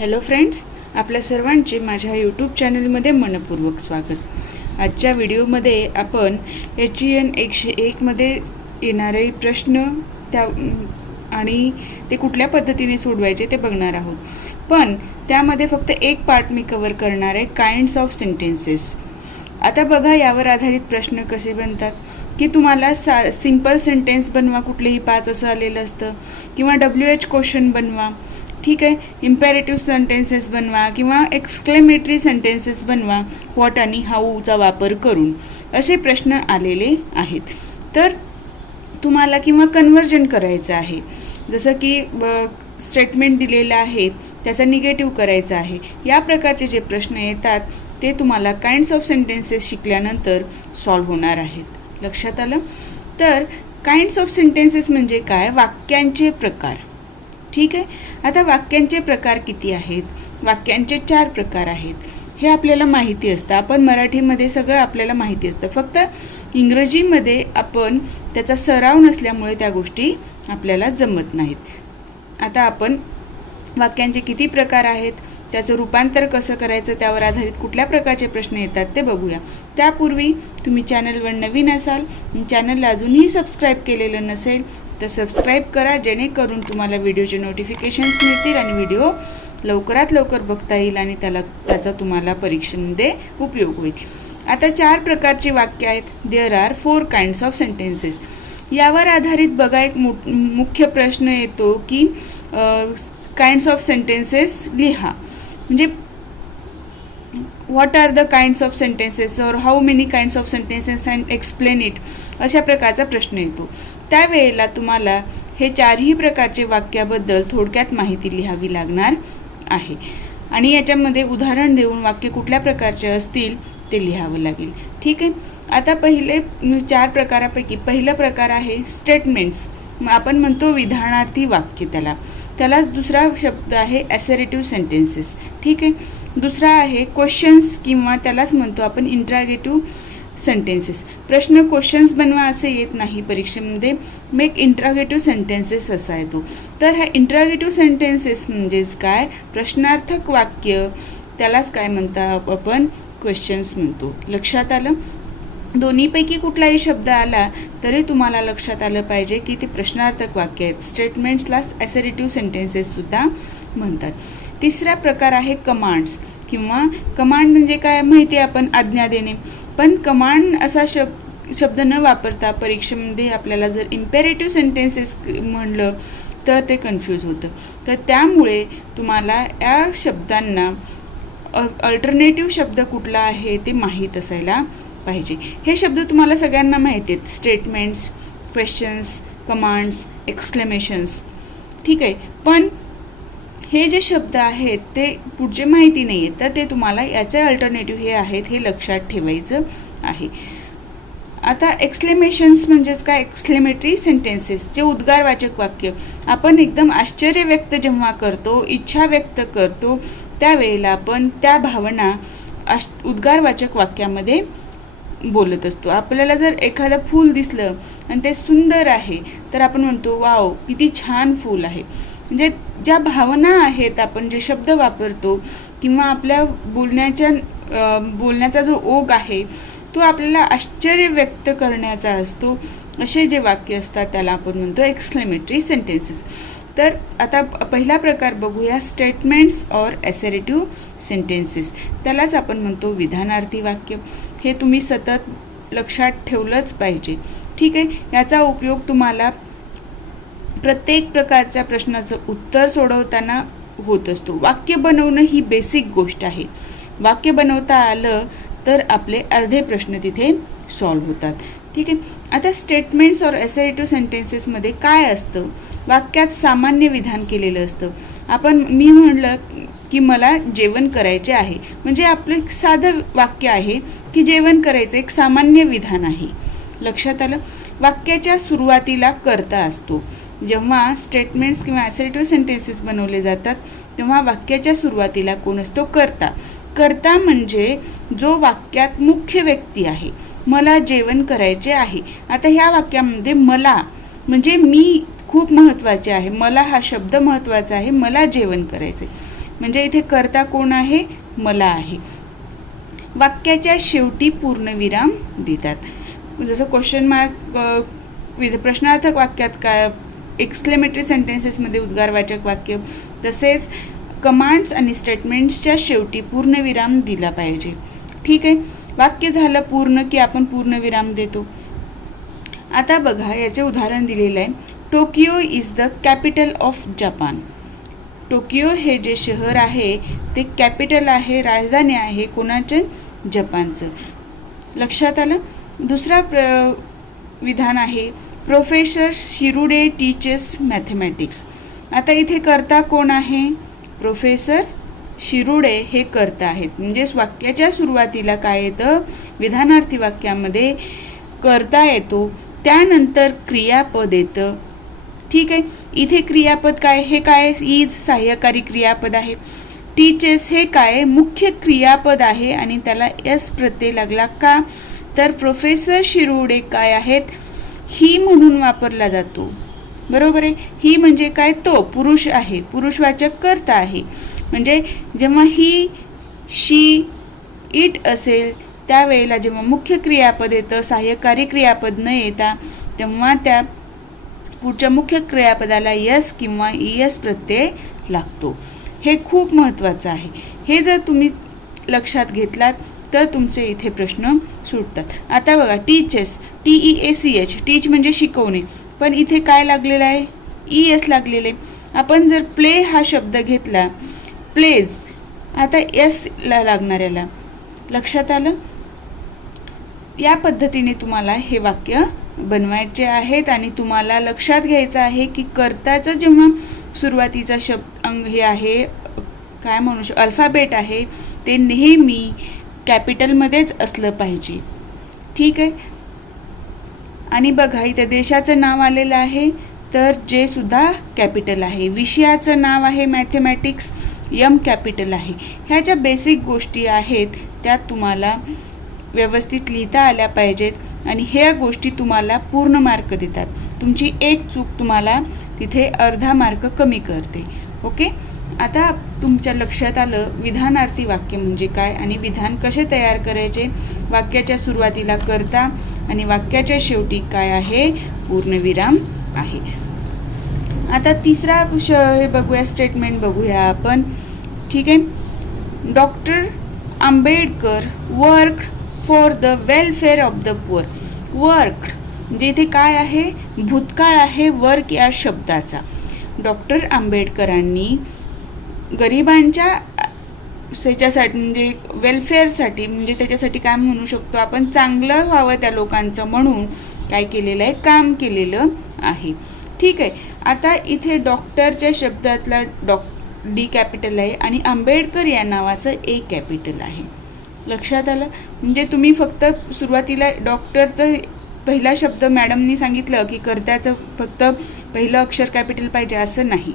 Hello friends, आपल्या सर्वांचे माझ्या यूट्यूब चॅनलमध्ये मनपूर्वक स्वागत। आजच्या व्हिडिओमध्ये आपण HEN 101 मध्ये येणारे प्रश्न आणि ते कुठल्या पद्धतीने सोडवायचे ते बघणार आहोत। पण त्यामध्ये फक्त एक पार्ट मी कव्हर करणार आहे, काइंड्स ऑफ सेंटेन्सेस। आता बघा, यावर आधारित प्रश्न कसे बनतात की तुम्हाला सिंपल सेंटेन्स बनवा, कुठलेही 5 असं आलेलं असतं, किंवा WH क्वेश्चन बनवा, ठीक आहे, इम्पेरेटिव्ह सेंटेन्सेस बनवा किंवा एक्सक्लेमेटरी सेंटेन्सेस बनवा व्हॉट आणि हाऊचा वापर करून, असे प्रश्न आलेले आहेत। तर तुम्हाला किंवा कन्वर्जन करायचं आहे, जसं की स्टेटमेंट दिलेलं आहे त्याचा निगेटिव्ह करायचा आहे, या प्रकारचे जे प्रश्न येतात ते तुम्हाला काइंड्स ऑफ सेंटेन्सेस शिकल्यानंतर सॉल्व्ह होणार आहेत। लक्षात आलं? तर काइंड्स ऑफ सेंटेन्सेस म्हणजे काय? वाक्यांचे प्रकार। ठीक आहे, आता वाक्यांचे प्रकार किती आहेत? वाक्यांचे 4 प्रकार आहेत, हे आपल्याला माहिती असतं। आपण मराठीमध्ये सगळं आपल्याला माहिती असतं, फक्त इंग्रजीमध्ये आपण त्याचा सराव नसल्यामुळे त्या गोष्टी आपल्याला जमत नाहीत। आता आपण वाक्यांचे किती प्रकार आहेत, त्याचं रूपांतर कसं करायचं, त्यावर आधारित कुठल्या प्रकारचे प्रश्न येतात ते बघूया। त्यापूर्वी तुम्ही चॅनलवर नवीन असाल, चॅनलला अजूनही सबस्क्राईब केलेलं नसेल तर सबस्क्राईब करा, जेणेकरून तुम्हाला व्हिडिओचे नोटिफिकेशन्स मिळतील आणि व्हिडिओ लवकरात लवकर बघता येईल आणि त्याचा तुम्हाला परीक्षेमध्ये उपयोग होईल। आता 4 प्रकारची वाक्य आहेत। There are 4 kinds of sentences. यावर आधारित बघा, एक मुख्य प्रश्न येतो की काइंड्स ऑफ सेंटेन्सेस लिहा, म्हणजे what are the kinds of sentences or how many kinds of sentences and explain it, अशा प्रकारचा प्रश्न येतो। त्यावेळेला तुम्हाला हे 4ही प्रकारचे वाक्याबद्दल थोडक्यात माहिती लिहावी लागणार आहे आणि याच्यामध्ये उदाहरण देऊन वाक्य कुठल्या प्रकारचे असतील ते लिहावं लागेल। ठीक आहे, आता पहिले 4 प्रकारापैकी पहिला प्रकार आहे स्टेटमेंट्स। आपण म्हणतो विधानार्थी वाक्य, त्याला दुसरा शब्द आहे असर्टिव्ह सेंटेन्सेस। ठीक आहे, दुसरा आहे क्वेश्चन्स किंवा त्यालाच म्हणतो आपण इंटरॉगेटिव्ह सेंटेन्सेस। प्रश्न क्वेश्चन्स बनवा असे येत नाही परीक्षेमध्ये, मेक इंटरॉगेटिव्ह सेंटेन्सेस असा येतो। तर हा इंटरॉगेटिव्ह सेंटेन्सेस म्हणजेच काय? प्रश्नार्थक वाक्य, त्यालाच काय म्हणतात आपण? क्वेश्चन्स म्हणतो। लक्षात आलं? दोन्हीपैकी कुठलाही शब्द आला तरी तुम्हाला लक्षात आलं पाहिजे की ते प्रश्नार्थक वाक्य आहेत। स्टेटमेंट्सला असर्टिव्ह सेंटेन्सेस सुद्धा म्हणतात। तिसरा प्रकार आहे कमांड्स, किंवा कमांड म्हणजे काय माहिती आहे आपण, आज्ञा देणे। पण कमांड असा शब्द न वापरता परीक्षेमध्ये आपल्याला जर इम्पेरेटिव्ह सेंटेन्सेस म्हणलं तर ते कन्फ्यूज होतं। तर त्यामुळे तुम्हाला या शब्दांना अल्टरनेटिव्ह शब्द कुठला आहे ते माहीत असायला पाहिजे। हे शब्द तुम्हाला सगळ्यांना माहिती आहेत, स्टेटमेंट्स, क्वेश्चन्स, कमांड्स, एक्सक्लेमेशन्स। ठीक आहे, पण हे जे शब्द आहेत ते पुढचे माहिती नाही आहेत, तर ते तुम्हाला याचे अल्टरनेटिव्ह हे आहेत हे लक्षात ठेवायचं आहे। आता एक्सक्लेमेशन्स म्हणजेच काय? एक्सक्लेमेटरी सेंटेन्सेस, जे उद्गारवाचक वाक्य। आपण एकदम आश्चर्य व्यक्त जेव्हा करतो, इच्छा व्यक्त करतो, त्यावेळेला आपण त्या भावना उद्गारवाचक वाक्यामध्ये बोलत असतो। आपल्याला जर एखादं फूल दिसलं आणि ते सुंदर आहे तर आपण म्हणतो वाव, किती छान फूल आहे। म्हणजे ज्या भावना आहेत, आपण जे शब्द वापरतो किंवा आपल्या बोलण्याचा जो ओघ आहे तो आपल्याला आश्चर्य व्यक्त करण्याचा असतो, असे जे वाक्य असतात त्याला आपण म्हणतो एक्सक्लेमेटरी सेंटेन्सेस। तर आता पहिला प्रकार बघूया, स्टेटमेंट्स और असर्टिव्ह सेंटेन्सेस, त्यालाच आपण म्हणतो विधानार्थी वाक्य। हे तुम्ही सतत लक्षात ठेवलंच पाहिजे। ठीक आहे, याचा उपयोग तुम्हाला प्रत्येक प्रकारच्या प्रश्नाचं उत्तर सोडवताना होत असतो। वाक्य बनवणं ही बेसिक गोष्ट आहे। वाक्य बनवता आलं तर आपले अर्धे प्रश्न तिथे सॉल्व्ह होतात। ठीक आहे, आता स्टेटमेंट्स और असर्टिव्ह सेंटेन्सेसमध्ये काय असतं? वाक्यात सामान्य विधान केलेलं असतं। मी म्हणलं की मला जेवण करायचे आहे, म्हणजे आपलं एक साधं वाक्य आहे की जेवण करायचं, एक सामान्य विधान आहे। लक्षात आलं? वाक्याच्या सुरुवातीला कर्ता असतो। जेव्हा स्टेटमेंट्स किंवा असर्टिव्ह सेंटेन्सेस बनवले जातात तेव्हा वाक्याच्या सुरुवातीला कोण असतो? कर्ता। कर्ता म्हणजे जो वाक्यात मुख्य व्यक्ती आहे। मला जेवण करायचे आहे, आता ह्या वाक्यामध्ये मला म्हणजे मी खूप महत्त्वाचे आहे, मला हा शब्द महत्त्वाचा आहे, मला जेवण करायचे। म्हणजे इथे कर्ता कोण आहे, मला आहे. वाक्याच्या शेवटी पूर्णविराम देतात. जसं क्वेश्चन मार्क प्रश्नार्थक वाक्यात काय, एक्सक्लेमेटरी सेंटेन्सेसमध्ये उद्गारवाचक वाक्य, तसेच कमांड्स आणि स्टेटमेंट्सच्या शेवटी पूर्णविराम दिला पाहिजे. ठीक आहे, वाक्य झालं पूर्ण की आपण पूर्णविराम देतो. आता बघा याचे उदाहरण दिलेलं आहे. Tokyo is the capital of Japan. Tokyo हे जे शहर आहे ते कॅपिटल आहे, राजधानी आहे कोणाचे, जपानचं. लक्षात आलं. दुसरा विधान आहे प्रोफेसर शिरुडे टीचेस मॅथमॅटिक्स. आता इथे कर्ता कोण आहे, प्रोफेसर शिरुडे हे कर्ता आहेत. म्हणजेच वाक्याच्या सुरुवातीला काय येतं, विधानार्थी वाक्यामध्ये कर्ता येतो, त्यानंतर क्रियापद येतं. ठीक आहे, इथे क्रियापद काय, हे काय, इज सहाय्यकारी क्रियापद आहे. टीचेस हे काय, मुख्य क्रियापद आहे आणि त्याला एस प्रत्यय लागला का, तर प्रोफेसर शिरुडे काय आहेत, ही म्हणून वापरला जातो. बरोबर आहे. ही म्हणजे काय, तो पुरुष आहे, पुरुषवाचक कर्ता आहे. म्हणजे जेव्हा ही, शी, इट असेल त्यावेळेला जेव्हा मुख्य क्रियापद येतं, सहाय्यकारी क्रियापद न येता, तेव्हा त्या पुढच्या मुख्य क्रियापदाला यस किंवा ईएस प्रत्यय लागतो. हे खूप महत्त्वाचं आहे. हे जर तुम्ही लक्षात घेतलात तर तुमचे इथे प्रश्न सुटतात. आता बघा टीचेस, TEACH, टीच म्हणजे शिकवणे, पण इथे काय लागलेलं आहे, ES लागलेले. आपण जर प्ले हा शब्द घेतला, प्लेज, आता एस ला लागणार याला. लक्षात आलं. या पद्धतीने तुम्हाला हे वाक्य बनवायचे आहेत आणि तुम्हाला लक्षात घ्यायचं आहे की कर्ताचं जेव्हा सुरुवातीचा शब्द अंग हे आहे, काय म्हणू शकतो, अल्फाबेट आहे, ते नेहमी कॅपिटलमध्येच असलं पाहिजे. ठीक आहे. आणि बघा इथे देशाचं नाव आलेलं आहे, तर जे सुद्धा कॅपिटल आहे. विषयाचं नाव आहे मॅथमॅटिक्स, M कॅपिटल आहे. ह्या ज्या बेसिक गोष्टी आहेत त्या तुम्हाला व्यवस्थित लिहिता आल्या पाहिजेत आणि ह्या गोष्टी तुम्हाला पूर्ण मार्क देतात. तुमची एक चूक तुम्हाला तिथे अर्धा मार्क कमी करते. ओके. आता तुमच्या लक्षात आलं विधानार्थी वाक्य म्हणजे काय आणि विधान कसे तयार करायचे. वाक्याच्या सुरुवातीला कर्ता आणि वाक्याच्या शेवटी काय आहे, पूर्णविराम आहे. आता तिसरा हे बघूया, स्टेटमेंट बघूया आपण. ठीक आहे. Doctor Ambedkar work for the welfare of the poor. Work म्हणजे इथे काय आहे, भूतकाळ आहे वर्क या शब्दाचा. डॉक्टर आंबेडकरांनी गरिबांच्या त्याच्यासाठी म्हणजे वेलफेअरसाठी, म्हणजे त्याच्यासाठी काय म्हणू शकतो आपण, चांगलं व्हावं त्या लोकांचं म्हणून काय केलेलं आहे, काम केलेलं आहे. ठीक आहे. आता इथे डॉक्टरच्या शब्दातला डी कॅपिटल आहे आणि आंबेडकर या नावाचं ए कॅपिटल आहे. लक्षात आलं. म्हणजे तुम्ही फक्त सुरुवातीला डॉक्टरचं पहिला शब्द मॅडमनी सांगितलं की कर्त्याचं फक्त पहिलं अक्षर कॅपिटल पाहिजे असं नाही.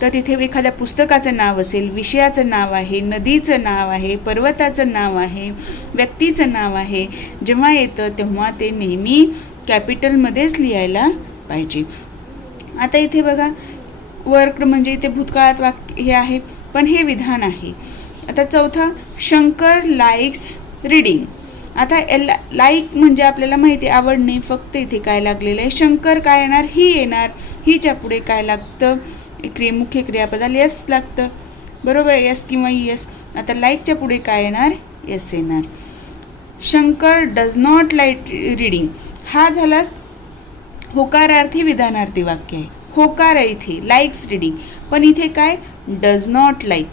तर तिथे एखाद्या पुस्तकाचं नाव असेल, विषयाचं नाव आहे, नदीचं नाव आहे, पर्वताचं नाव आहे, व्यक्तीचं नाव आहे, जेव्हा येतं तेव्हा ते नेहमी कॅपिटलमध्येच लिहायला पाहिजे. आता इथे बघा वर्क म्हणजे इथे भूतकाळात वाक्य हे आहे, पण हे विधान आहे. आता चौथा, शंकर लाईक्स रीडिंग. आता लाईक म्हणजे आपल्याला माहिती आहे आवडणे, फक्त इथे काय लागलेलं आहे, शंकर काय येणार, ही येणार, हिच्या पुढे काय लागतं, मुख्य क्रियापदाला यस लागतं. बरोबर, यस किंवा यस. आता लाईकच्या पुढे काय येणार, यस येणार. Shankar does not like reading हा झाला होकारार्थी विधानार्थी वाक्य आहे. होकार आहे इथे, लाईक्स रीडिंग, पण इथे काय, डज नॉट लाईक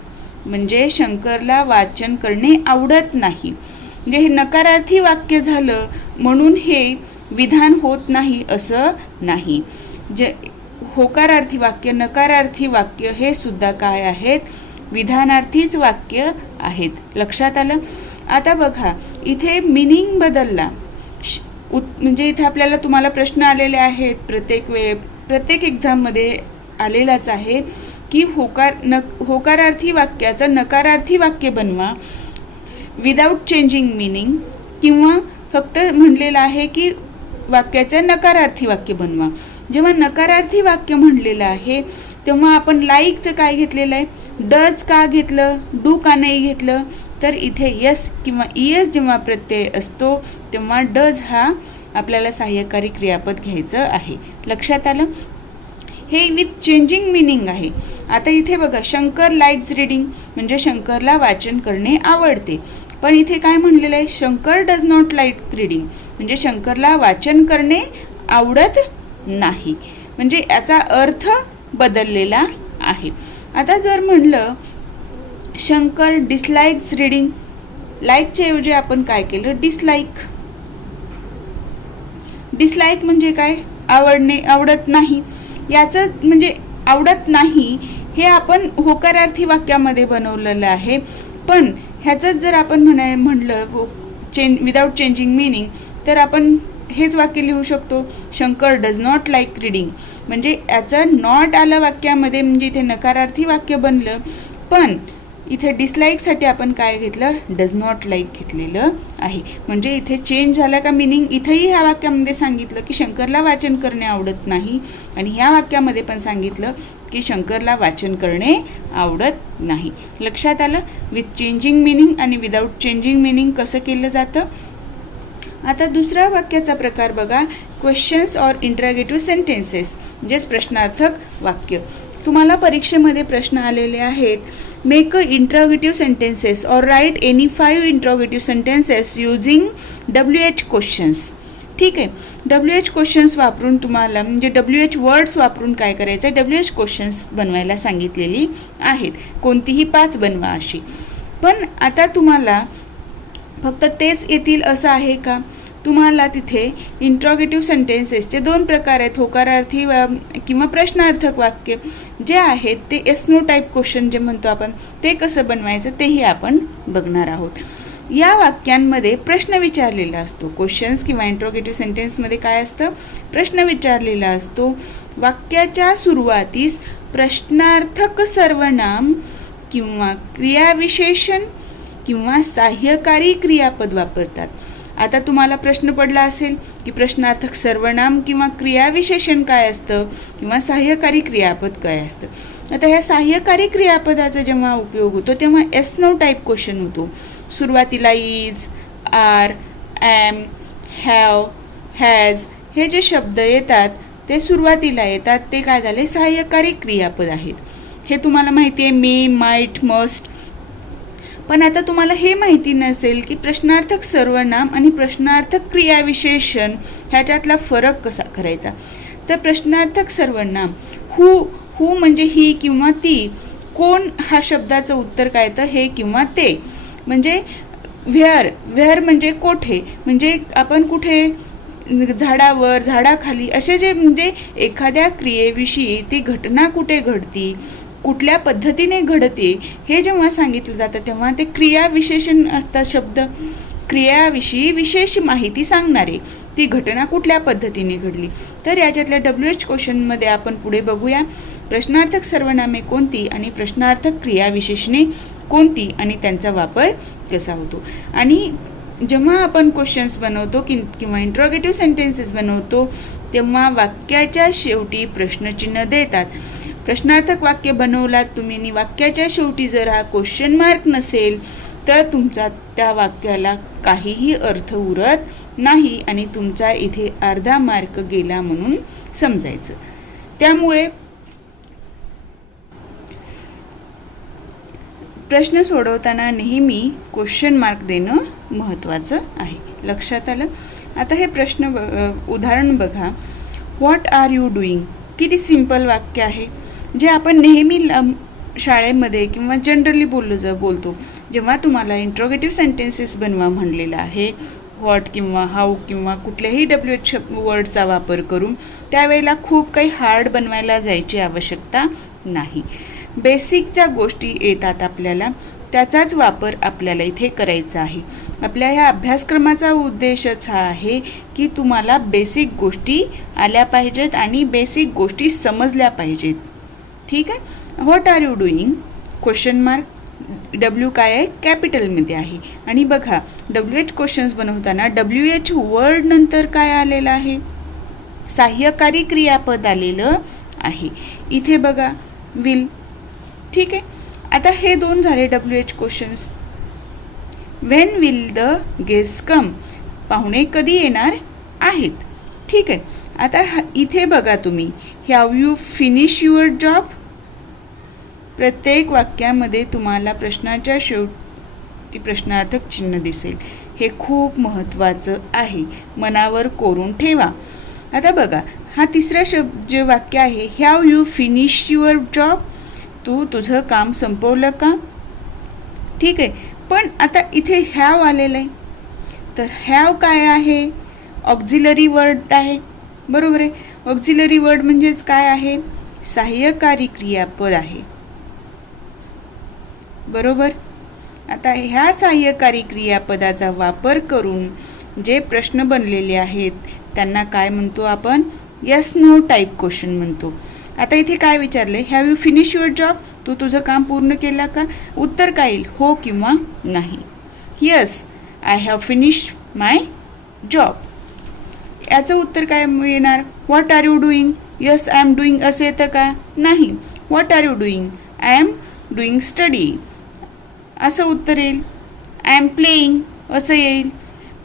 म्हणजे शंकरला वाचन करणे आवडत नाही. म्हणजे हे नकारार्थी वाक्य झालं म्हणून हे विधान होत नाही असं नाही. जे होकारार्थी वाक्य, नकारार्थी वाक्य हे सुद्धा काय आहेत, विधानार्थीच वाक्य आहेत. लक्षात आलं. आता बघा इथे मिनिंग बदलला. म्हणजे इथे आपल्याला तुम्हाला प्रश्न आलेले आहेत, प्रत्येक एक्झाममध्ये आलेलाच आहे की होकारार्थी वाक्याचं नकारार्थी वाक्य बनवा विदाउट चेंजिंग मिनिंग, किंवा फक्त म्हणलेलं आहे की वाक्याचं नकारार्थी वाक्य बनवा. जेव्हा नकारार्थी वाक्य म्हणलेलं आहे तेव्हा आपण लाईकचं काय घेतलेलं आहे, डज का घेतलं, डू का नाही घेतलं, तर इथे यस किंवा इएस जेव्हा प्रत्यय असतो तेव्हा डज हा आपल्याला सहाय्यकारी क्रियापद घ्यायचं आहे. लक्षात आलं. हे विथ चेंजिंग मिनिंग आहे. आता इथे बघा, शंकर लाईक्स रीडिंग म्हणजे शंकरला वाचन करणे आवडते. पण इथे काय म्हणलेलं आहे, Shankar does not like reading म्हणजे शंकरला वाचन करणे आवडत नाही. म्हणजे याचा अर्थ बदललेला आहे. आता जर म्हणलं शंकर डिसलाइक्स रीडिंग, लाईकच्या ऐवजी आपण काय केलं, डिसलाईक. डिसलाईक म्हणजे काय, आवडणे, आवडत नाही. याचं म्हणजे आवडत नाही हे आपण होकारार्थी वाक्यामध्ये बनवलेलं आहे. पण ह्याचं जर आपण म्हणलं विदाउट चेंजिंग मिनिंग तर आपण हेच वाक्य लिहू शकतो, Shankar does not like reading. म्हणजे याचं नॉट आलं वाक्यामध्ये म्हणजे इथे नकारार्थी वाक्य बनलं. पण इथे डिसलाईकसाठी आपण काय घेतलं, डज नॉट लाईक घेतलेलं आहे. म्हणजे इथे चेंज झाला का मिनिंग. इथेही ह्या वाक्यामध्ये सांगितलं की शंकरला वाचन करणे आवडत नाही आणि ह्या वाक्यामध्ये पण सांगितलं की शंकरला वाचन करणे आवडत नाही. लक्षात आलं. विथ चेंजिंग मिनिंग आणि विदाउट चेंजिंग मिनिंग कसं केलं जातं. आता दुसरा वाक्याचा प्रकार बघा, क्वेश्चन्स ऑर इंटरॅगेटिव्ह सेंटेन्सेस म्हणजेच प्रश्नार्थक वाक्य. तुम्हाला परीक्षेमध्ये प्रश्न आलेले आहेत, make a interrogative sentences or write any 5 interrogative sentences using WH questions. ठीक आहे, WH क्वेश्चन्स वापरून तुम्हाला म्हणजे WH वर्ड्स वापरून काय करायचं आहे, WH क्वेश्चन्स बनवायला सांगितलेली आहेत. कोणतीही 5 बनवा अशी. पण आता तुम्हाला फक्त तेच येतील असं आहे का, तुम्हाला तिथे इंट्रोगेटिव्ह सेंटेन्सेसचे 2 प्रकार आहेत, होकारार्थी किंवा प्रश्नार्थक वाक्य जे आहेत ते एस नो टाईप क्वेश्चन जे म्हणतो आपण ते कसं बनवायचं तेही आपण बघणार आहोत. या वाक्यांमध्ये प्रश्न विचारलेला असतो. क्वेश्चन्स किंवा इंट्रोगेटिव्ह सेंटेन्समध्ये काय असतं, प्रश्न विचारलेला असतो. वाक्याच्या सुरुवातीस प्रश्नार्थक सर्वनाम किंवा क्रियाविशेषण किंवा सहाय्यकारी क्रियापद वापरतात. आता तुम्हाला प्रश्न पडला असेल की प्रश्नार्थक सर्वनाम किंवा क्रियाविशेषण काय असतं किंवा सहाय्यकारी क्रियापद काय असतं. आता ह्या सहाय्यकारी क्रियापदाचा जेव्हा उपयोग होतो तेव्हा एस नो टाईप क्वेश्चन होतो. सुरुवातीला is, are, am, have, has हे जे शब्द येतात ते सुरुवातीला येतात ते काय झाले, सहाय्यकारी क्रियापद आहेत. हे तुम्हाला माहिती आहे, मे, माइट, मस्ट. पण आता तुम्हाला हे माहिती नसेल की प्रश्नार्थक सर्वनाम आणि प्रश्नार्थक क्रियाविशेषण ह्याच्यातला फरक कसा करायचा. तर प्रश्नार्थक सर्वनाम हू म्हणजे ही किंवा ती, कोण हा शब्दाचं उत्तर काय तर हे किंवा ते. म्हणजे व्हेअर म्हणजे कोठे, म्हणजे आपण कुठे, झाडावर, झाडाखाली असे जे म्हणजे एखाद्या क्रियेविषयी ती घटना कुठे घडती, कुठल्या पद्धतीने घडते हे जेव्हा सांगितलं जातं तेव्हा ते क्रियाविशेषण असतात. शब्द क्रियाविषयी विशेष माहिती सांगणारे, ती घटना कुठल्या पद्धतीने घडली. तर याच्यातल्या WH क्वेश्चनमध्ये आपण पुढे बघूया प्रश्नार्थक सर्वनामे कोणती आणि प्रश्नार्थक क्रियाविशेषणे कोणती आणि त्यांचा वापर कसा होतो. आणि जेव्हा आपण क्वेश्चन्स बनवतो किंवा इंट्रोगेटिव्ह सेंटेन्सेस बनवतो तेव्हा वाक्याच्या शेवटी प्रश्नचिन्ह देतात. प्रश्नार्थक वाक्य बनवलात तुम्ही आणि वाक्याच्या शेवटी जर हा क्वेश्चन मार्क नसेल तर तुमचा त्या वाक्याला काहीही अर्थ उरत नाही आणि तुमचा इथे अर्धा मार्क गेला म्हणून समजायचं. त्यामुळे प्रश्न सोडवताना नेहमी क्वेश्चन मार्क देणं महत्त्वाचं आहे. लक्षात आलं. आता हे प्रश्न उदाहरण बघा, व्हॉट आर यू डुईंग. किती सिंपल वाक्य आहे जे आपण नेहमी शाळेमध्ये किंवा जनरली बोलतो. जेव्हा तुम्हाला इंट्रोगेटिव्ह सेंटेन्सेस बनवा म्हणलेलं आहे व्हॉट किंवा हाऊ किंवा कुठल्याही WH वर्डचा वापर करून त्यावेळेला खूप काही हार्ड बनवायला जायची आवश्यकता नाही. बेसिकच्या गोष्टी येतात आपल्याला, त्याचाच वापर आपल्याला इथे करायचा आहे. आपल्या ह्या अभ्यासक्रमाचा उद्देशच हा आहे की तुम्हाला बेसिक गोष्टी आल्या पाहिजेत आणि बेसिक गोष्टी समजल्या पाहिजेत. ठीक आहे. What are you doing question mark, W काय आहे, कॅपिटलमध्ये आहे. आणि बघा WH क्वेश्चन्स बनवताना WH वर्ड नंतर काय आलेलं आहे, सहाय्यकारी क्रियापद आलेलं आहे. इथे बघा विल. ठीक आहे. आता हे दोन झाले WH questions. When will the guest come, पाहुणे कधी येणार आहेत. ठीक आहे. आता इथे बघा तुम्ही, have you finish your job. प्रत्येक वाक्यामध्ये तुम्हाला प्रश्नाच्या शेवटी प्रश्नार्थक चिन्ह दिसेल. हे खूप महत्त्वाचं आहे, मनावर कोरून ठेवा. आता बघा, हा तिसरा जे वाक्य आहे, have you finish your job, तू तुझं काम संपवलं का. ठीक आहे. पण आता इथे हॅव आलेलं आहे, तर हॅव काय आहे, ऑक्झिलरी वर्ड आहे. बरोबर आहे. ऑक्झिलरी वर्ड म्हणजेच काय आहे, सहाय्यकारी क्रियापद आहे. बरोबर. आता ह्या सहाय्यकारी क्रियापदाचा वापर करून जे प्रश्न बनलेले आहेत त्यांना काय म्हणतो आपण, येस नो टाईप क्वेश्चन म्हणतो. आता इथे काय विचारले, have you finish your job, तू तुझं काम पूर्ण केलं का. उत्तर काय येईल, हो किंवा नाही. Yes, I have finish my job. याचं उत्तर काय येणार, what are you doing. Yes, I am doing असं येतं का, नाही. What are you doing, I am doing study असं उत्तर येईल. आय एम प्लेईंग असं येईल.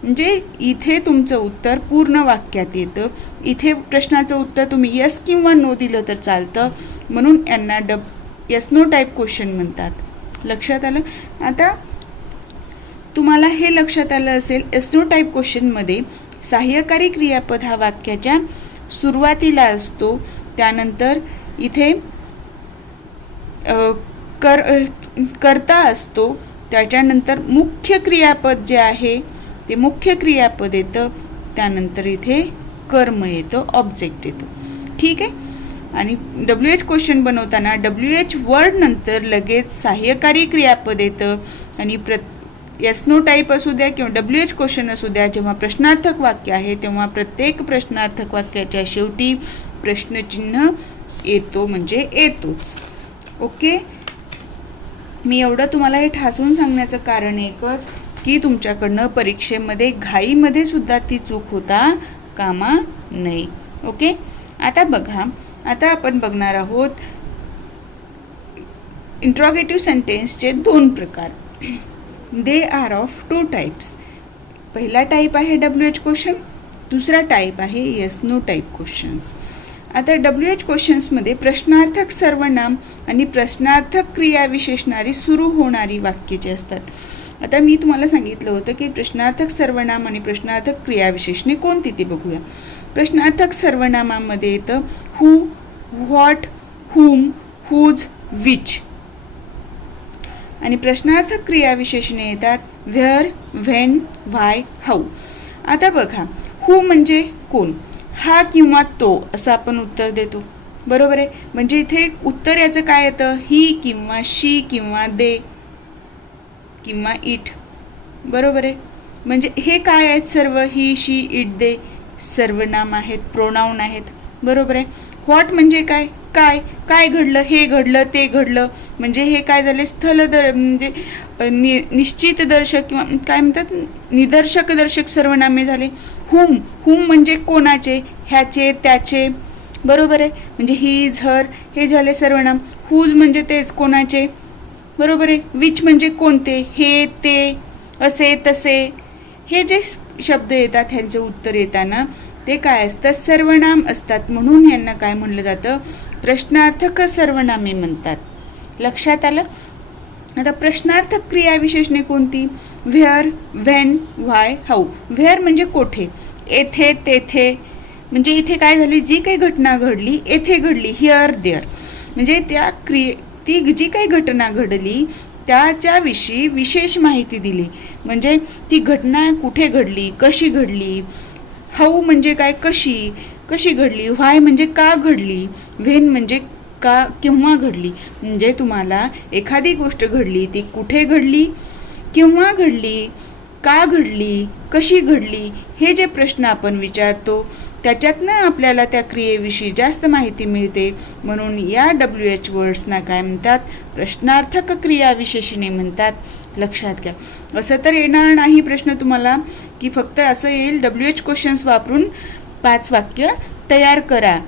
म्हणजे इथे तुमचं उत्तर पूर्ण वाक्यात येतं. इथे प्रश्नाचं उत्तर तुम्ही येस किंवा नो दिलं तर चालतं, म्हणून यांना येस नो टाईप क्वेश्चन म्हणतात. लक्षात आलं. आता तुम्हाला हे लक्षात आलं असेल, येस नो टाईप क्वेश्चनमध्ये सहाय्यकारी क्रियापद हा वाक्याच्या सुरुवातीला असतो, त्यानंतर इथे करता असतो, त्याच्यानंतर मुख्य क्रियापद जे आहे ते मुख्य क्रियापद येतं, त्यानंतर इथे कर्म येतं, ऑब्जेक्ट येतो. ठीक आहे. आणि WH क्वेश्चन बनवताना WH वर्ड नंतर लगेच सहाय्यकारी क्रियापद येतं. आणि येस नो टाईप असू द्या किंवा WH क्वेश्चन असू द्या, जेव्हा प्रश्नार्थक वाक्य आहे तेव्हा प्रत्येक प्रश्नार्थक वाक्याच्या शेवटी प्रश्नचिन्ह येतो, म्हणजे येतोच. ओके. मी एवढं तुम्हाला हे ठासून सांगण्याचं कारण एकच की तुमच्याकडनं परीक्षेमध्ये घाईमध्ये सुद्धा ती चूक होता कामा नये. ओके. आता बघा, आता आपण बघणार आहोत इंट्रॉगेटिव्ह सेंटेन्सचे दोन प्रकार. They are of two types. पहिला टाईप आहे WH क्वेश्चन, दुसरा टाईप आहे येस नो टाईप क्वेश्चन्स. आता WH क्वेश्चन्समध्ये प्रश्नार्थक सर्वनाम आणि प्रश्नार्थक क्रियाविशेषणारी सुरू होणारी वाक्ये जे असतात. आता मी तुम्हाला सांगितलं होतं की प्रश्नार्थक सर्वनाम आणि प्रश्नार्थक क्रियाविशेषणे कोणती ते बघूया. प्रश्नार्थक सर्वनामामध्ये येतं हू, व्हॉट, हुम, हुज, विच. आणि प्रश्नार्थक क्रियाविशेषणे येतात व्हेअर, व्हेन, व्हाय, हाऊ. आता बघा, हू म्हणजे कोण, हा किंवा तो असं आपण उत्तर देतो. बरोबर आहे. म्हणजे इथे उत्तर याचं काय येतं, ही किंवा शी किंवा दे किंवा इट. बरोबर आहे. म्हणजे हे काय आहेत, सर्व ही, शी, इट, दे सर्वनाम आहेत, प्रोनाउन आहेत. बरोबर आहे. व्हॉट म्हणजे काय, काय काय घडलं, हे घडलं, ते घडलं. म्हणजे हे काय झाले, म्हणजे निश्चित दर्शक किंवा काय म्हणतात, निदर्शक दर्शक सर्वनामे झाले. हुम, हुम म्हणजे कोणाचे, ह्याचे, त्याचे. बरोबर आहे. म्हणजे ही, हर हे झाले सर्वनाम. हुज म्हणजे तेच, कोणाचे. बरोबर आहे. विच म्हणजे कोणते, हे, ते, असे, तसे. हे जे शब्द येतात ह्यांचं उत्तर येताना ते काय असतं, सर्वनाम असतात. म्हणून यांना काय म्हणलं जातं, प्रश्नार्थक सर्वनामे म्हणतात. लक्षात आलं. आता प्रश्नार्थक क्रियाविशेषणे कोणती, where, when, why, how. Where म्हणजे कोठे, येथे, तेथे. म्हणजे इथे काय झाली, जी काही घटना घडली येथे घडली, हिअर, देअर. म्हणजे ती जी काही घटना घडली त्याच्याविषयी विशेष माहिती दिली. म्हणजे ती घटना कुठे घडली, कशी घडली. हाऊ म्हणजे काय, कशी घडली. व्हाय म्हणजे का घडली. व्हेन म्हणजे का, केव्हा घडली. म्हणजे तुम्हाला एखादी गोष्ट घडली ती कुठे घडली, केव्हा घडली, का घडली, कशी घडली. हे जे प्रश्न आपण विचारतो त्याच्यातनं आपल्याला त्या क्रियेविषयी जास्त माहिती मिळते. म्हणून या WH वर्ड्सना काय म्हणतात, प्रश्नार्थक क्रियाविशेषणे म्हणतात. लक्षात घ्या. असं तर येणार नाही प्रश्न तुम्हाला की फक्त असं येईल WH क्वेश्चन्स वापरून 5 वाक्य तयार करा.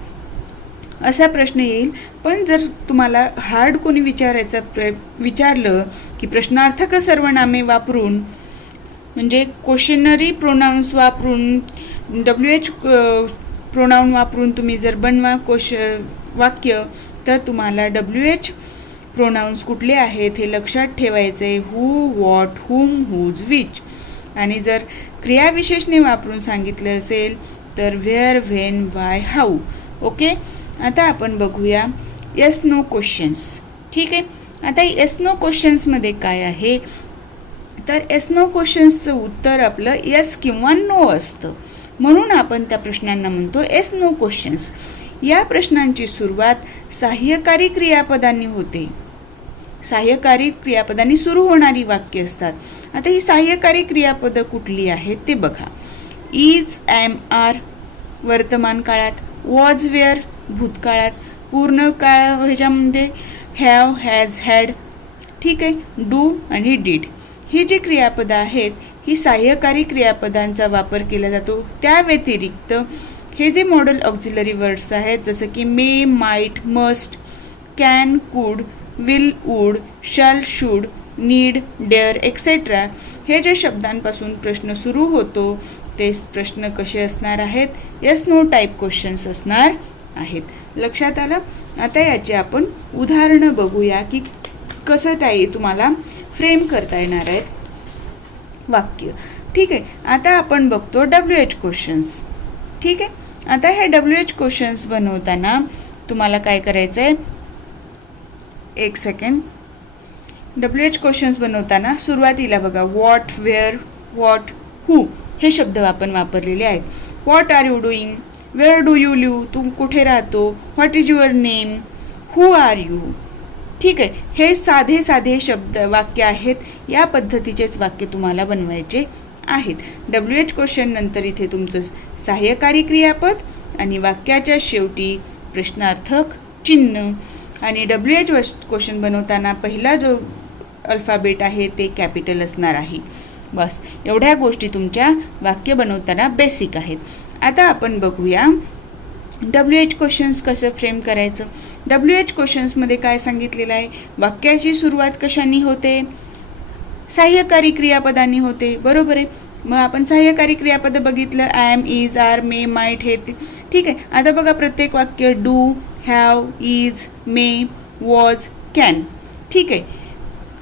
असा प्रश्न येईल. पण जर तुम्हाला हार्ड कोणी विचारलं की प्रश्नार्थक सर्वनामे वापरून म्हणजे क्वेश्चनरी प्रोनाउन्स वापरून WH प्रोनाउन वापरून तुम्ही जर बनवा वाक्य, तर तुम्हाला WH प्रोनाउन्स कुठले आहेत हे लक्षात ठेवायचे. हू, व्हॉट, हुम, हुज, विच. आणि जर क्रियाविशेषणे वापरून सांगितलं असेल तर where, when, Y, how. Okay. आता आपण बघूया येस नो क्वेश्चन्स. ठीक आहे. आता येस नो क्वेश्चन्समध्ये काय आहे, तर येस नो क्वेश्चन्सचं उत्तर आपलं येस किंवा नो असतं. म्हणून आपण त्या प्रश्नांना म्हणतो येस नो क्वेश्चन्स. या प्रश्नांची सुरुवात सहाय्यकारी क्रियापदांनी होते. सहाय्यकारी क्रियापदांनी सुरू होणारी वाक्य असतात. आता ही सहाय्यकारी क्रियापदं कुठली आहेत ते बघा. इज, एम, आर वर्तमान काळात, वॉज, वेअर भूतकाळात, पूर्ण काळ ह्याच्यामध्ये हॅव, हॅज, हॅड. ठीक आहे. डू आणि डीड ही जी क्रियापदं आहेत ही सहाय्यकारी क्रियापदांचा वापर केला जातो. त्या व्यतिरिक्त हे जे मॉडल ऑक्झिलरी वर्ड्स आहेत जसं की may, might, must, can, could, will, would, shall, should, need, dare etcetera हे जे शब्दांपासून प्रश्न सुरू होतो ते प्रश्न कसे असणार आहेत, येस नो टाईप क्वेश्चन्स असणार आहेत. लक्षात आलं. आता याची आपण उदाहरणं बघूया की कसं तुम्हाला फ्रेम करता येणार आहेत वाक्य. ठीक आहे. आता आपण बघतो WH क्वेश्चन्स. ठीक आहे. आता हे WH क्वेश्चन्स बनवताना तुम्हाला काय करायचं आहे, एक सेकंड. WH क्वेश्चन्स बनवताना सुरुवातीला बघा व्हॉट, वेअर, व्हॉट, हू हे शब्द आपण वापरलेले आहेत. What are you doing, where do you live, तू कुठे राहतो, what is your name, who are you. ठीक आहे. हे साधे साधे शब्द वाक्य आहेत. या पद्धतीचेच वाक्य तुम्हाला बनवायचे आहेत. WH क्वेश्चन नंतर इथे तुमचं सहाय्यकारी क्रियापद आणि वाक्याच्या शेवटी प्रश्नार्थक चिन्ह. आणि WH क्वेश्चन बनवताना पहिला जो अल्फाबेट आहे ते कॅपिटल असणार आहे. बस एवढ्या गोष्टी तुमच्या वाक्य बनवताना बेसिक आहेत. आता आपण बघूया WH क्वेश्चन्स कसं फ्रेम करायचं. WH क्वेश्चन्समध्ये काय सांगितलेलं आहे, वाक्याची सुरुवात कशाने होते, सहाय्यकारी क्रियापदांनी होते. बरोबर आहे. मग आपण सहाय्यकारी क्रियापद बघितलं, am, is, are, may, might हे. ठीक आहे. आता बघा प्रत्येक वाक्य do, have, is, may, was, can. ठीक आहे.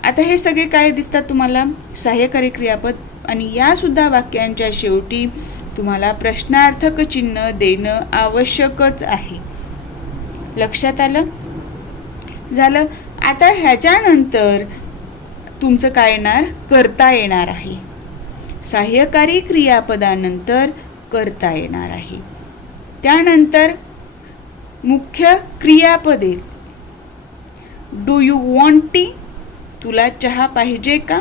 आता हे सगळे काय दिसतात तुम्हाला, सहाय्यकारी क्रियापद. आणि या सुद्धा वाक्यांच्या शेवटी तुम्हाला प्रश्नार्थक चिन्ह देणं आवश्यकच आहे. लक्षात आलं. झालं. आता ह्याच्यानंतर तुमचं काय येणार, करता येणार आहे. सहाय्यकारी क्रियापदानंतर करता येणार आहे. त्यानंतर मुख्य क्रियापदे. डू यू वॉन्ट टी, तुला चहा पाहिजे का.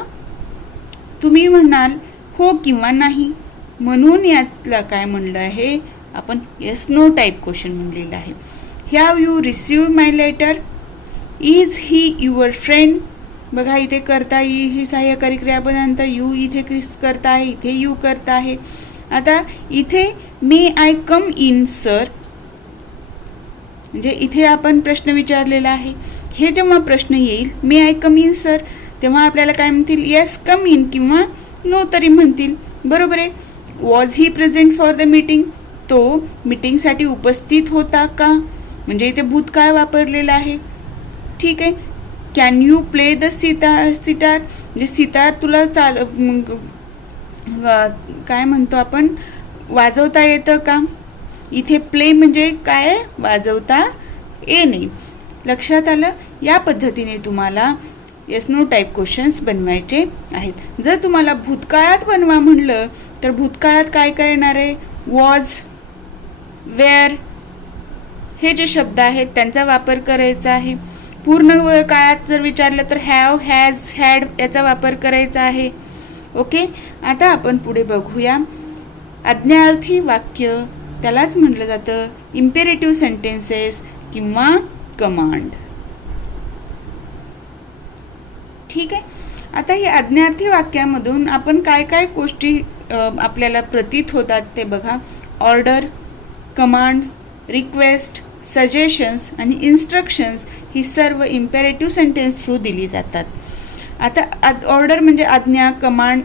तुम्ही म्हणाल हो किंवा नाही. म्हणून यातला काय म्हणलं आहे आपण, येस नो टाईप क्वेश्चन म्हणलेलं आहे. Have you receive my letter, is he your friend. बघा इथे करता ही सहाय्यकारी क्रियापदानंतर यू इथे करता आहे, इथे यू करता आहे. आता इथे मे आय कम इन सर, म्हणजे इथे आपण प्रश्न विचारलेला आहे. हे जेव्हा प्रश्न येईल मे आय कम इन सर, तेव्हा आपल्याला काय म्हणतील, येस कम इन किंवा नो तरी म्हणतील. बरोबर आहे. Was he present for the meeting, तो मीटिंगसाठी उपस्थित होता का, म्हणजे इथे भूतकाळ वापरलेला आहे. ठीक आहे. Can you play the sitar, म्हणजे सितार तुला काय म्हणतो आपण, वाजवता येतं का. इथे प्ले म्हणजे काय, वाजवता येणे. लक्षात आलं. या पद्धतीने तुम्हाला येस नो टाईप क्वेश्चन्स बनवायचे आहेत. जर तुम्हाला भूतकाळात बनवा म्हणलं तर भूतकाळात काय काय येणार आहे, वॉज, वेअर हे जे शब्द आहेत त्यांचा वापर करायचा आहे. पूर्ण काळात जर विचारलं तर हॅव, हॅज, हॅड याचा वापर करायचा आहे. ओके. आता आपण पुढे बघूया आज्ञार्थी वाक्य. त्यालाच म्हटलं जातं इम्पेरेटिव्ह सेंटेन्सेस किंवा कमांड. ठीक आहे. आता ही आज्ञार्थी वाक्यामधून आपण काय काय गोष्टी आपल्याला प्रतीत होतात ते बघा. ऑर्डर, कमांड, रिक्वेस्ट, सजेशन्स आणि इन्स्ट्रक्शन्स ही सर्व इम्पेरेटिव्ह सेंटेन्स थ्रू दिली जातात. आता ऑर्डर म्हणजे आज्ञा, कमांड,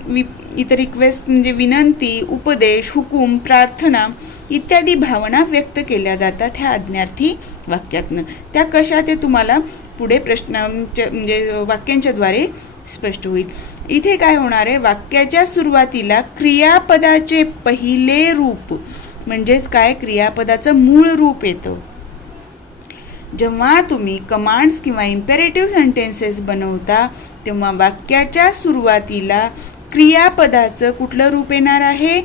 इतर रिक्वेस्ट म्हणजे विनंती, उपदेश, हुकूम, प्रार्थना इत्यादी भावना व्यक्त केल्या जातात ह्या आज्ञार्थी वाक्यातनं. त्या कशा ते तुम्हाला पुढे प्रश्नांच्या म्हणजे वाक्यांच्या द्वारे स्पष्ट होईल. इथे काय होणार आहे, वाक्याच्या सुरुवातीला क्रियापदाचे पहिले रूप म्हणजेच काय, क्रियापदाचं मूळ रूप येतं. जेव्हा तुम्ही कमांड्स किंवा इम्पेरेटिव्ह सेंटेन्सेस बनवता तेव्हा वाक्याच्या सुरुवातीला क्रियापदाचं कुठलं रूप येणार आहे,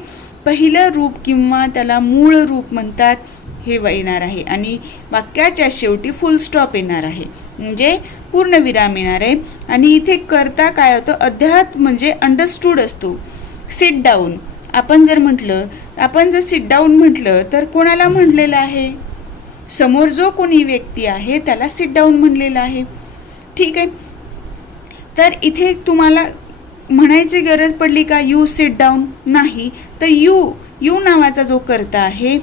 पहिलं रूप किंवा त्याला मूळ रूप म्हणतात हे येणार आहे. आणि वाक्याच्या शेवटी फुल स्टॉप येणार आहे म्हणजे पूर्णविराम येणार आहे. आणि इथे करता काय होतं, अध्यात म्हणजे अंडरस्टूड असतो. सिट डाऊन आपण जर सिट डाऊन म्हटलं तर कोणाला म्हणलेलं आहे, समोर जो कोणी व्यक्ती आहे त्याला सिट डाऊन म्हणलेलं आहे. ठीक आहे, तर इथे तुम्हाला म्हणायची गरज पडली का यू सिट डाऊन, नाही. तर यू नावाचा जो करता आहे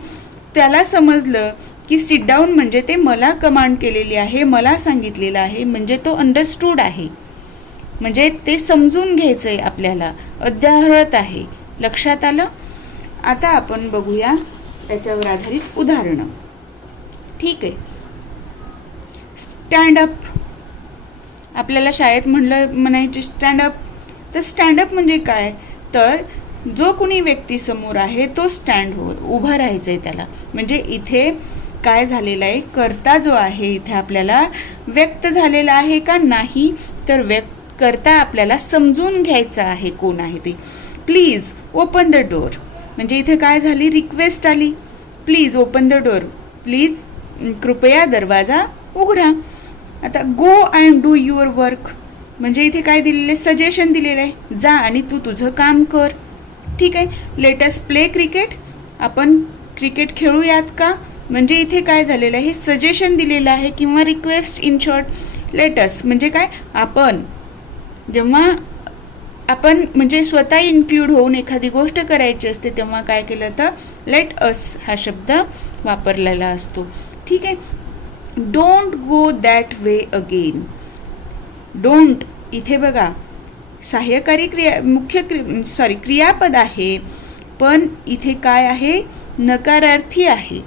त्याला समजलं की सिट डाऊन म्हणजे ते मला कमांड केलेली आहे, मला सांगितलेलं आहे, म्हणजे तो अंडरस्टूड आहे, म्हणजे ते समजून घ्यायचंय आपल्याला, अध्याहरत आहे. लक्षात आलं. आता आपण बघूया त्याच्यावर आधारित उदाहरणं. ठीक आहे, स्टँड अप. आपल्याला शाळेत म्हणायचे स्टँड अप. तर स्टँड अप म्हणजे काय, तर जो कोणी व्यक्ती समोर आहे तो उभा राहायचंय त्याला. म्हणजे इथे काय झालेलं आहे, कर्ता जो आहे इथे आपल्याला व्यक्त झालेला आहे का नाही, तर करता आपल्याला समजून घ्यायचं आहे कोण आहे ते. प्लीज ओपन द डोर म्हणजे इथे काय झाली, रिक्वेस्ट आली. Please open the door, please कृपया दरवाजा उघडा. आता go and do your work म्हणजे इथे काय दिलेलं आहे, सजेशन दिलेलं आहे, जा आणि तू तुझं काम कर. ठीक आहे. लेट अस प्ले क्रिकेट, आपण क्रिकेट खेळूयात का, म्हणजे इथे काय झालेलं आहे, हे सजेशन दिलेलं आहे किंवा request. In short, let us म्हणजे काय, जेव्हा आपण म्हणजे स्वतः इन्क्लूड होऊन एखादी गोष्ट करायची असते तेव्हा काय केलं तर लेट अस हा शब्द वापरलेला असतो. ठीक आहे. Don't go that way again. Don't इथे बघा सहाय्यकारी क्रियापद आहे, पण इथे काय आहे, नकारार्थी आहे.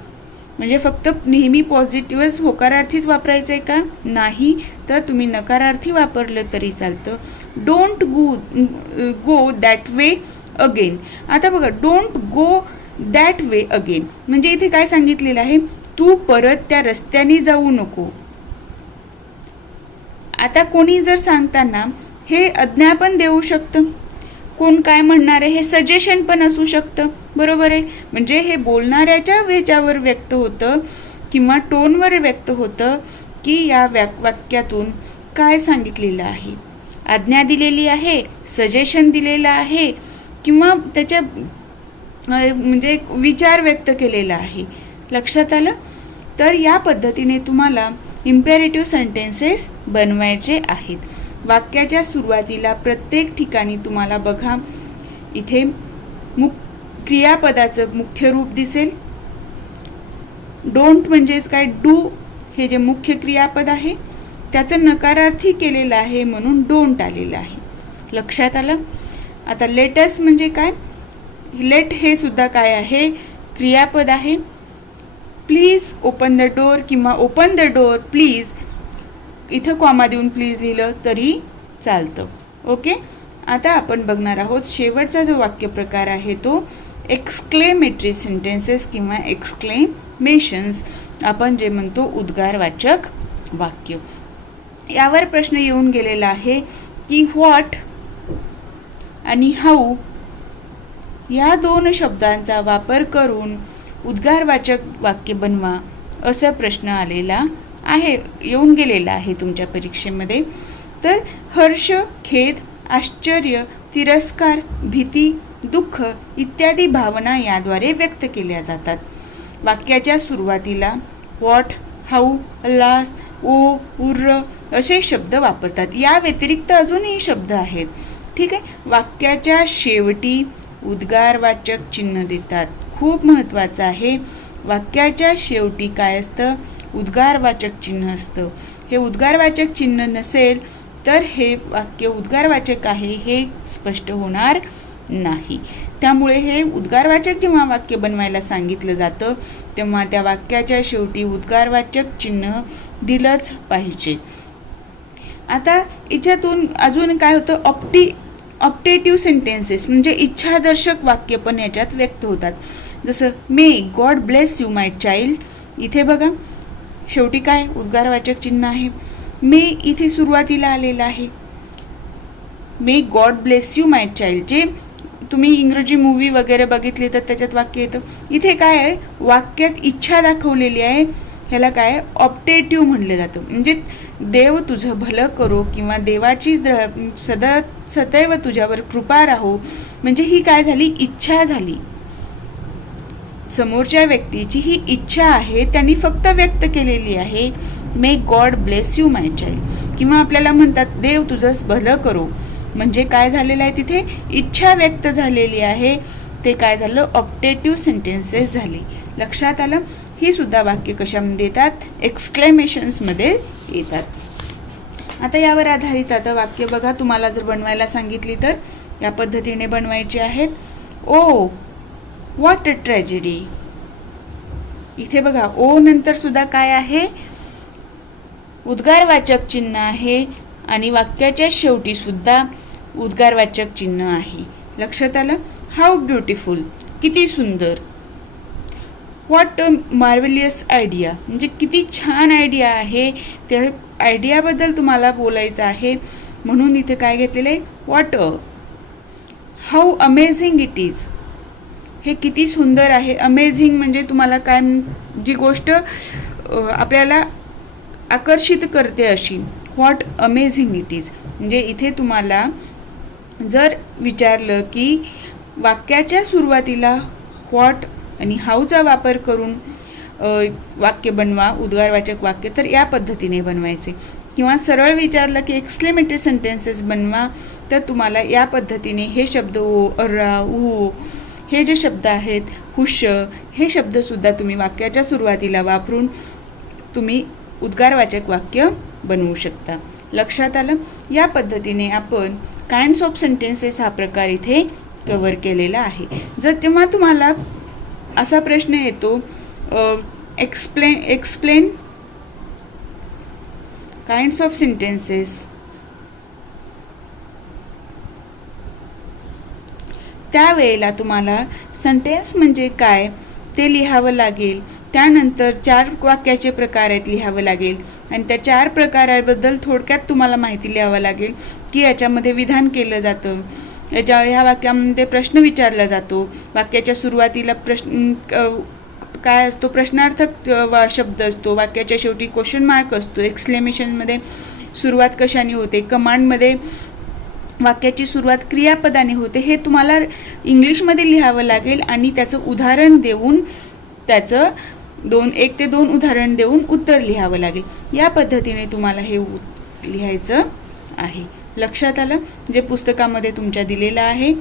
म्हणजे फक्त नेहमी पॉझिटिव्ह होकारार्थीच वापरायचं आहे का, नाही, तर तुम्ही नकारार्थी वापरलं तरी चालतं. Don't go that way again. आता बघा, don't go that way again म्हणजे इथे काय सांगितलेलं आहे, तू परत त्या रस्त्याने जाऊ नको. आता कोणी जर सांगताना हे आज्ञापन देऊ शकतं, कोण काय म्हणणार आहे हे सजेशन पण असू शकतं, बरोबर आहे. म्हणजे हे बोलणाऱ्याच्या वेच्यावर व्यक्त होतं किंवा टोनवर व्यक्त होतं की या वाक्यातून काय सांगितलेलं आहे, आज्ञा दिलेली आहे, सजेशन दिलेलं आहे किंवा त्याच्या म्हणजे विचार व्यक्त केलेला आहे. लक्षात आलं. तर या पद्धतीने तुम्हाला इम्पेरेटिव्ह सेंटेन्सेस बनवायचे आहेत. वाक्याच्या सुरुवातीला प्रत्येक ठिकाणी तुम्हाला बघा इथे क्रियापदाचं मुख्य रूप दिसेल. डोंट म्हणजेच काय, डू हे जे मुख्य क्रियापद आहे त्याचं नकारार्थी केलेलं आहे म्हणून डोंट आलेलं आहे. लक्षात आलं. आता लेटस म्हणजे काय, लेट हे सुद्धा काय आहे, क्रियापद आहे. प्लीज ओपन द डोर किंवा ओपन द डोर प्लीज, इथं कॉमा देऊन प्लीज लिहिलं तरी चालतं. ओके. आता आपण बघणार आहोत शेवटचा जो वाक्य प्रकार आहे तो एक्सक्लेमेटरी सेंटेन्सेस किंवा एक्सक्लेमेशन्स, आपण जे म्हणतो उद्गारवाचक वाक्य. यावर प्रश्न येऊन गेलेला आहे की व्हॉट आणि हाऊ या दोन शब्दांचा वापर करून उद्गारवाचक वाक्य बनवा, असा प्रश्न आलेला आहे, येऊन गेलेला आहे तुमच्या परीक्षेमध्ये. तर हर्ष, खेद, आश्चर्य, तिरस्कार, भीती, दुःख इत्यादी भावना याद्वारे व्यक्त केल्या जातात. वाक्याच्या सुरुवातीला व्हॉट, हाऊ, अल्लास, ओ, उर्र असे शब्द वापरतात. या व्यतिरिक्त अजूनही शब्द आहेत. ठीक आहे. वाक्याच्या शेवटी उद्गारवाचक चिन्ह देतात. खूप महत्त्वाचं आहे. वाक्याच्या शेवटी काय असतं, उद्गारवाचक चिन्ह असतं. हे उद्गारवाचक चिन्ह नसेल तर हे वाक्य उद्गारवाचक आहे हे स्पष्ट होणार नाही. त्यामुळे हे उद्गारवाचक जेव्हा वाक्य बनवायला सांगितलं जातं तेव्हा त्या वाक्याच्या शेवटी उद्गारवाचक चिन्ह दिलंच पाहिजे. आता याच्यातून अजून काय होतं, ऑप्टेटिव्ह सेंटेन्सेस म्हणजे इच्छादर्शक वाक्य पण याच्यात व्यक्त होतात. जसं may God bless you my child. इथे बघा शेवटी काय उद्गारवाचक चिन्ह आहे. मे इथे सुरुवातीला आलेला आहे. May God bless you my child जे तुम्ही इंग्रजी मूवी वगैरे बघितली तर त्याच्यात वाक्य येतं. इथे काय आहे, वाक्यात इच्छा दाखवलेली आहे. ह्याला काय ऑप्टेटिव्ह म्हणलं जातं. म्हणजे देव तुझं भलं करो किंवा देवाची सदैव तुझ्यावर कृपा राहो. म्हणजे ही काय झाली, इच्छा झाली. समोरच्या व्यक्तीची ही इच्छा आहे, त्यांनी फक्त व्यक्त केलेली आहे may God bless you my child. किंवा आपल्याला म्हणतात देव तुझं भलं करो, म्हणजे काय झालेलं आहे, तिथे इच्छा व्यक्त झालेली आहे. ते काय झालं, ऑप्टेटिव्ह सेंटेन्सेस झाले. लक्षात आलं. ही सुद्धा वाक्य कशामध्ये येतात, एक्सक्लेमेशन्स मध्ये येतात. आता यावर आधारित आता वाक्य बघा, तुम्हाला जर बनवायला सांगितली तर या पद्धतीने बनवायची आहेत. ओ व्हॉट अ ट्रॅजेडी. इथे बघा ओ नंतर सुद्धा काय आहे, उद्गारवाचक चिन्ह आहे आणि वाक्याच्या शेवटी सुद्धा उद्गारवाचक चिन्ह आहे. लक्षात आलं. हाऊ ब्युटिफुल, किती सुंदर. व्हॉट अ मार्वेलियस आयडिया, म्हणजे किती छान आयडिया आहे. त्या आयडियाबद्दल तुम्हाला बोलायचं आहे म्हणून इथे काय घेतलेलं आहे, what a. How amazing it is, हे किती सुंदर आहे. अमेझिंग म्हणजे तुम्हाला काय, जी गोष्ट आपल्याला आकर्षित करते अशी. व्हॉट अमेझिंग इट इज म्हणजे इथे तुम्हाला जर विचारलं की वाक्याच्या सुरुवातीला व्हॉट आणि हाऊचा वापर करून वाक्य बनवा, उद्गारवाचक वाक्य, तर या पद्धतीने बनवायचे. किंवा सरळ विचारलं की एक्सक्लेमेटरी सेंटेन्सेस बनवा, तर तुम्हाला या पद्धतीने हे शब्द ओ, अर्रा, ऊ हे जे शब्द आहेत, हुश हे शब्द सुद्धा तुम्ही वाक्याच्या सुरुवातीला वापरून तुम्ही उद्गारवाचक वाक्य बनवू शकता. लक्षात आलं. या पद्धतीने आपण काइंड्स ऑफ सेंटेन्सेस हा प्रकार इथे कव्हर केलेला आहे. जर तेव्हा तुम्हाला असा प्रश्न येतो, एक्सप्लेन काइंड्स ऑफ सेंटेन्सेस, त्यावेळेला तुम्हाला सेंटेन्स म्हणजे काय ते लिहावं लागेल. त्यानंतर 4 वाक्याचे प्रकार आहेत लिहावं लागेल आणि त्या 4 प्रकाराबद्दल थोडक्यात तुम्हाला माहिती लिहावं लागेल की याच्यामध्ये विधान केलं जातं, ह्या वाक्यामध्ये प्रश्न विचारला जातो, वाक्याच्या सुरुवातीला प्रश्न काय असतो, प्रश्नार्थक शब्द असतो, वाक्याच्या शेवटी क्वेश्चन मार्क असतो, एक्सक्लेमेशनमध्ये सुरुवात कशाने होते, कमांडमध्ये वाक्याची सुरुवात क्रियापदाने होते. हे तुम्हाला इंग्लिशमध्ये लिहावं लागेल आणि त्याचं उदाहरण देऊन त्याचं 1 ते 2 उदाहरण देऊन उत्तर लिहावं लागेल. या पद्धतीने तुम्हाला हे लिहायचं आहे. लक्षात आलं. जे पुस्तकामध्ये तुमच्या दिलेलं आहे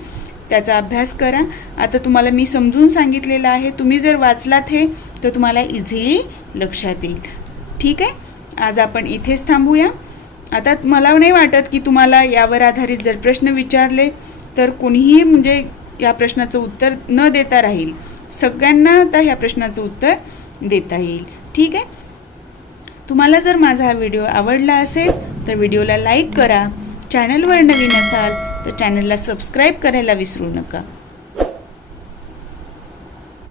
त्याचा अभ्यास करा. आता तुम्हाला मी समजून सांगितलेलं आहे, तुम्ही जर वाचलात हे तर तुम्हाला इझिली लक्षात येईल. ठीक आहे. आज आपण इथेच थांबूया. आता मला नाही वाटत की तुम्हाला यावर आधारित जर प्रश्न विचारले तर कोणीही म्हणजे या प्रश्नाचं उत्तर न देता राहील. सगळ्यांना आता ह्या प्रश्नाचं उत्तर देता येईल. ठीक आहे. तुम्हाला जर माझा हा व्हिडिओ आवडला असेल तर व्हिडिओला लाईक करा. चॅनलवर नवीन असाल तर चॅनलला सबस्क्राईब करायला विसरू नका.